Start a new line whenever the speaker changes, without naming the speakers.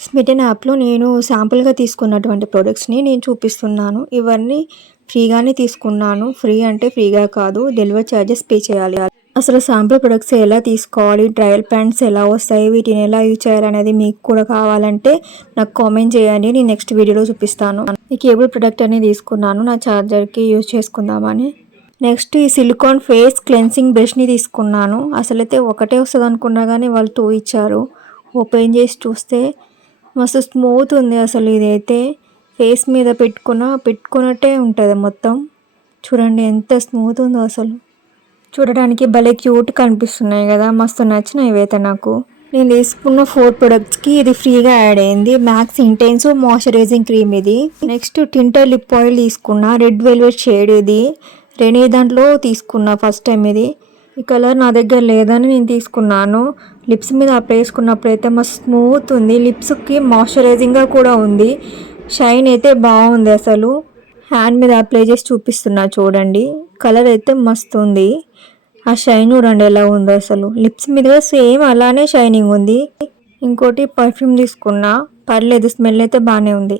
Smitten యాప్లో నేను శాంపుల్గా తీసుకున్నటువంటి ప్రొడక్ట్స్ని నేను చూపిస్తున్నాను. ఇవన్నీ ఫ్రీగానే తీసుకున్నాను. ఫ్రీ అంటే ఫ్రీగా కాదు. డెలివరీ ఛార్జెస్ పే చేయాలి. అసలు శాంపుల్ ప్రొడక్ట్స్ ఎలా తీసుకోవాలి? ట్రయల్ ప్యాంట్స్ ఎలా వస్తాయి? వీటిని ఎలా యూజ్ చేయాలనేది మీకు కూడా కావాలంటే నాకు కామెంట్ చేయండి. నేను నెక్స్ట్ వీడియోలో చూపిస్తాను. ఈ కేబుల్ ప్రొడక్ట్ అనేది తీసుకున్నాను. నా ఛార్జర్కి యూజ్ చేసుకుందామని. నెక్స్ట్ ఈ సిలికాన్ ఫేస్ క్లెన్సింగ్ బ్రష్ని తీసుకున్నాను. అసలైతే ఒకటే వస్తుంది అనుకున్నా కానీ వాళ్ళు టూ ఇచ్చారు ఓపెన్ చేసి చూస్తే మస్తు స్మూత్ ఉంది అసలు ఇదైతే. ఫేస్ మీద పెట్టుకున్న పెట్టుకున్నట్టే ఉంటుంది మొత్తం. చూడండి ఎంత స్మూత్ ఉందో అసలు. చూడడానికి భలే క్యూట్ కనిపిస్తున్నాయి కదా మస్తు నచ్చినాయి ఇవైతే నాకు. నేను తీసుకున్న ఫోర్ ప్రొడక్ట్స్కి ఇది ఫ్రీగా యాడ్ అయింది. మ్యాక్స్ ఇంటెన్స్ మాయిశ్చరైజింగ్ క్రీమ్ ఇది. నెక్స్ట్ టింటర్ లిప్ ఆయిల్ తీసుకున్న. రెడ్ వెల్వెట్ షేడ్ ఇది. రెండే దాంట్లో తీసుకున్న ఫస్ట్ టైం ఇది. ఈ కలర్ నా దగ్గర లేదని నేను తీసుకున్నాను. లిప్స్ మీద అప్లై చేసుకున్నప్పుడు అయితే మస్తు స్మూత్ ఉంది. లిప్స్కి మాయిశ్చరైజింగ్గా కూడా ఉంది. షైన్ అయితే బాగుంది అసలు. హ్యాండ్ మీద అప్లై చేసి చూపిస్తున్నా చూడండి. కలర్ అయితే మస్తు ఉంది. ఆ షైన్ చూడండి ఎలా ఉందో అసలు. లిప్స్ మీద సేమ్ అలానే షైనింగ్ ఉంది. ఇంకోటి పర్ఫ్యూమ్ తీసుకున్నా. పర్లేదు స్మెల్ అయితే బాగానే ఉంది.